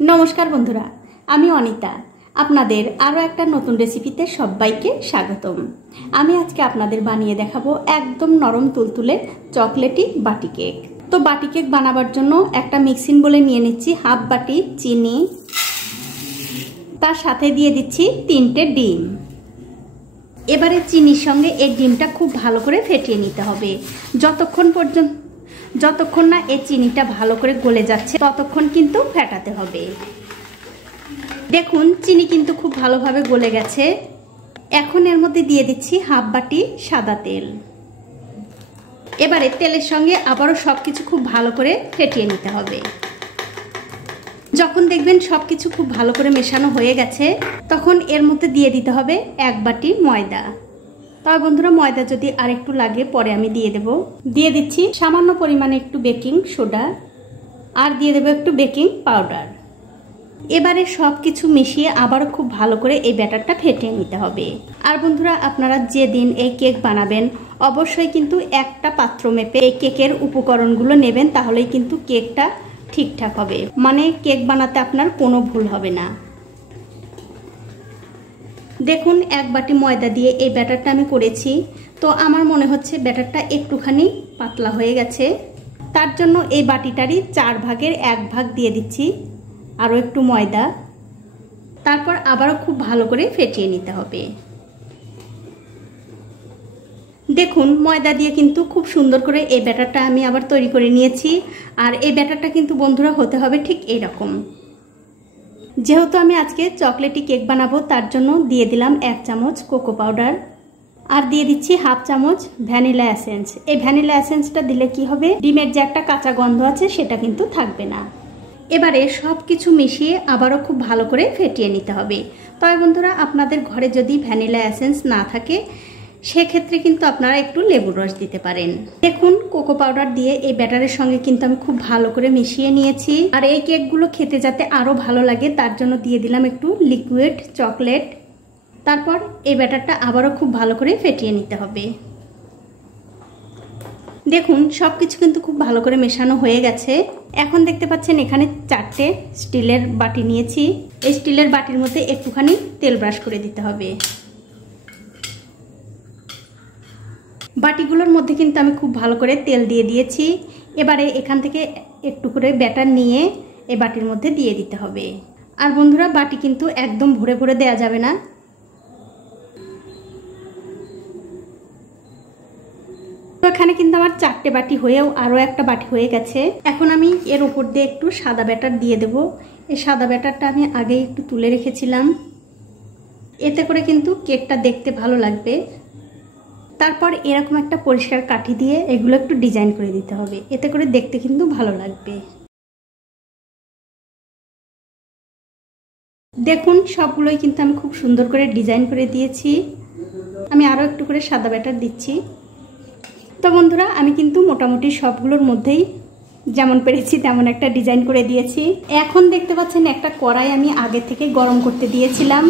नमस्कार बंधुरा आमी अनिता आपनादेर आरो एकटा नतून रेसिपिते सबाइके स्वागतम। आमी आजके आपनादेर बानिये देखाबो एकदम नरम तुलतुले चकलेटी बाटी केक। तो बाटी केक बानाबार जोन्नो एकटा मिक्सिंग बोले निये निচ্ছি हाफ बाटी चीनी, तार साथे दिये दिচ্ছি 3টে ডিম। এবারে চিনির সঙ্গে এই ডিমটা খুব ভালো করে ফেটিয়ে নিতে হবে। যতক্ষণ না এই চিনিটা ভালো করে গলে যাচ্ছে ততক্ষণ কিন্তু ফেটাতে হবে। দেখুন চিনি কিন্তু খুব ভালোভাবে গলে গেছে। এখন এর মধ্যে দিয়ে দিচ্ছি হাফ বাটি সাদা তেল। এবারে তেলের সঙ্গে আবারও সবকিছু খুব ভালো করে ফেটিয়ে নিতে হবে। যখন দেখবেন সবকিছু খুব ভালো করে মেশানো হয়ে গেছে তখন এর মধ্যে দিয়ে দিতে হবে এক বাটি ময়দা। তবে বন্ধুরা ময়দা যদি আরেকটু লাগে পরে আমি দিয়ে দেব। দিয়ে দিচ্ছি সামান্য পরিমাণে একটু বেকিং সোডা আর দিয়ে দেব একটু বেকিং পাউডার। এবারে সবকিছু মিশিয়ে আবারও খুব ভালো করে এই ব্যাটারটা ফেটিয়ে নিতে হবে। আর বন্ধুরা আপনারা যেদিন এই কেক বানাবেন অবশ্যই কিন্তু একটা পাত্র মেপে এই কেকের উপকরণগুলো নেবেন, তাহলেই কিন্তু কেকটা ঠিকঠাক হবে, মানে কেক বানাতে আপনার কোনো ভুল হবে না। দেখুন এক বাটি ময়দা দিয়ে এই ব্যাটারটা আমি করেছি, তো আমার মনে হচ্ছে ব্যাটারটা একটুখানি পাতলা হয়ে গেছে। তার জন্য এই বাটিটারই 4 ভাগের 1 ভাগ দিয়ে দিচ্ছি আরও একটু ময়দা। তারপর আবারও খুব ভালো করে ফেটিয়ে নিতে হবে। দেখুন ময়দা দিয়ে কিন্তু খুব সুন্দর করে এই ব্যাটারটা আমি আবার তৈরি করে নিয়েছি। আর এই ব্যাটারটা কিন্তু বন্ধুরা হতে হবে ঠিক এইরকম। যেহেতু আমি আজকে চকলেটি কেক বানাবো তার জন্য দিয়ে দিলাম 1 চামচ কোকো পাউডার আর দিয়ে দিচ্ছি হাফ চামচ ভ্যানিলা এসেন্স। এই ভ্যানিলা এসেন্সটা দিলে কি হবে, ডিমের যে একটা কাঁচা গন্ধ আছে সেটা কিন্তু থাকবে না। এবারে সব কিছু মিশিয়ে আবারও খুব ভালো করে ফেটিয়ে নিতে হবে। তবে বন্ধুরা আপনাদের ঘরে যদি ভ্যানিলা এসেন্স না থাকে সেক্ষেত্রে কিন্তু আপনারা একটু লেবুর রস দিতে পারেন। দেখুন কোকো পাউডার দিয়ে এই ব্যাটারের সঙ্গে কিন্তু আমি খুব ভালো করে মিশিয়ে নিয়েছি। আর এই কেকগুলো খেতে যাতে আরও ভালো লাগে তার জন্য দিয়ে দিলাম একটু লিকুইড চকলেট। তারপর এই ব্যাটারটা আবারও খুব ভালো করে ফেটিয়ে নিতে হবে। দেখুন সব কিছু কিন্তু খুব ভালো করে মেশানো হয়ে গেছে। এখন দেখতে পাচ্ছেন এখানে 4টে স্টিলের বাটি নিয়েছি। এই স্টিলের বাটির মধ্যে একটুখানি তেল ব্রাশ করে দিতে হবে। বাটিগুলোর মধ্যে কিন্তু আমি খুব ভালো করে তেল দিয়ে দিয়েছি। এবারে এখান থেকে একটু করে ব্যাটার নিয়ে এই বাটির মধ্যে দিয়ে দিতে হবে। আর বন্ধুরা বাটি কিন্তু একদম ভরে ভরে দেওয়া যাবে না। তো এখানে কিন্তু আমার 4টে বাটি হয়েও আরও একটা বাটি হয়ে গেছে। এখন আমি এর উপর দিয়ে একটু সাদা ব্যাটার দিয়ে দেব। এই সাদা ব্যাটারটা আমি আগেই একটু তুলে রেখেছিলাম, এতে করে কিন্তু কেকটা দেখতে ভালো লাগবে। তারপর এরকম একটা পরিষ্কার কাঠি দিয়ে এগুলো একটু ডিজাইন করে দিতে হবে, এতে করে দেখতে কিন্তু ভালো লাগবে। দেখুন সবগুলোই কিন্তু আমি খুব সুন্দর করে ডিজাইন করে দিয়েছি। আমি আরও একটু করে সাদা ব্যাটার দিচ্ছি। তো বন্ধুরা আমি কিন্তু মোটামুটি সবগুলোর মধ্যেই যেমন পেরেছি তেমন একটা ডিজাইন করে দিয়েছি। এখন দেখতে পাচ্ছেন একটা কড়াই আমি আগে থেকে গরম করতে দিয়েছিলাম,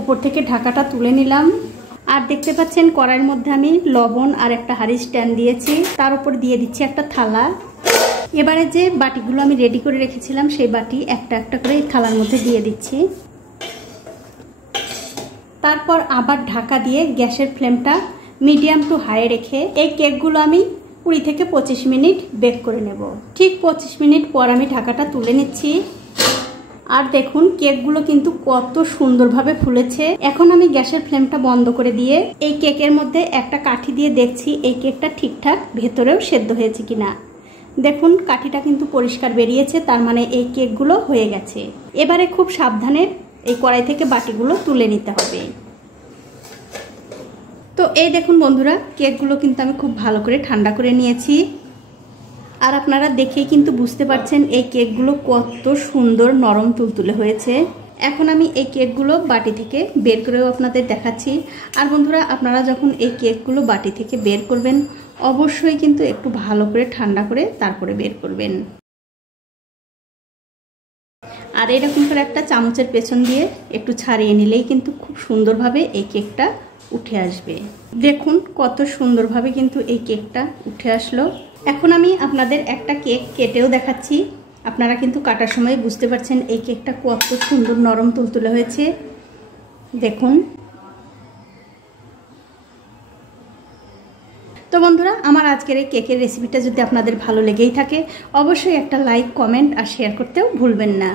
উপর থেকে ঢাকাটা তুলে নিলাম। আর দেখতে পাচ্ছেন কড়াইয়ের মধ্যে আমি লবণ আর একটা হাঁড়ি স্ট্যান্ড দিয়েছি, তার উপর দিয়ে দিচ্ছি একটা থালা। এবারে যে বাটিগুলো আমি রেডি করে রেখেছিলাম সেই বাটি একটা একটা করে এই থালার মধ্যে দিয়ে দিচ্ছি। তারপর আবার ঢাকা দিয়ে গ্যাসের ফ্লেমটা মিডিয়াম টু হাই রেখে এই কেকগুলো আমি 20 থেকে 25 মিনিট বেক করে নেব। ঠিক 25 মিনিট পর আমি ঢাকাটা তুলে নিচ্ছি। আর দেখুন কেকগুলো কিন্তু কত সুন্দরভাবে ফুলেছে। এখন আমি গ্যাসের ফ্লেমটা বন্ধ করে দিয়ে এই কেকের মধ্যে একটা কাঠি দিয়ে দেখছি এই কেকটা ঠিকঠাক ভেতরেও সেদ্ধ হয়েছে কিনা। দেখুন কাঠিটা কিন্তু পরিষ্কার বেরিয়েছে, তার মানে এই কেকগুলো হয়ে গেছে। এবারে খুব সাবধানে এই কড়াই থেকে বাটিগুলো তুলে নিতে হবে। তো এই দেখুন বন্ধুরা কেকগুলো কিন্তু আমি খুব ভালো করে ঠান্ডা করে নিয়েছি। আর আপনারা দেখেই কিন্তু বুঝতে পারছেন এই কেকগুলো কত সুন্দর নরম তুলতুলে হয়েছে। এখন আমি এই কেকগুলো বাটি থেকে বের করেও আপনাদের দেখাচ্ছি। আর বন্ধুরা আপনারা যখন এই কেকগুলো বাটি থেকে বের করবেন অবশ্যই কিন্তু একটু ভালো করে ঠান্ডা করে তারপরে বের করবেন। আর এরকম করে একটা চামচের পেছন দিয়ে একটু ছাড়িয়ে নিলেই কিন্তু খুব সুন্দরভাবে এই কেকটা উঠে আসবে। দেখুন কত সুন্দরভাবে কিন্তু এই কেকটা উঠে আসলো। এখন আমি আপনাদের একটা কেক কেটেও দেখাচ্ছি। আপনারা কিন্তু কাটার সময় বুঝতে পারছেন এই কেকটা কত সুন্দর নরম তুলতুলে হয়েছে। দেখুন। তো বন্ধুরা, আমার আজকের এই কেকের রেসিপিটা যদি আপনাদের ভালো লেগেই থাকে, অবশ্যই একটা লাইক, কমেন্ট আর শেয়ার করতেও ভুলবেন না।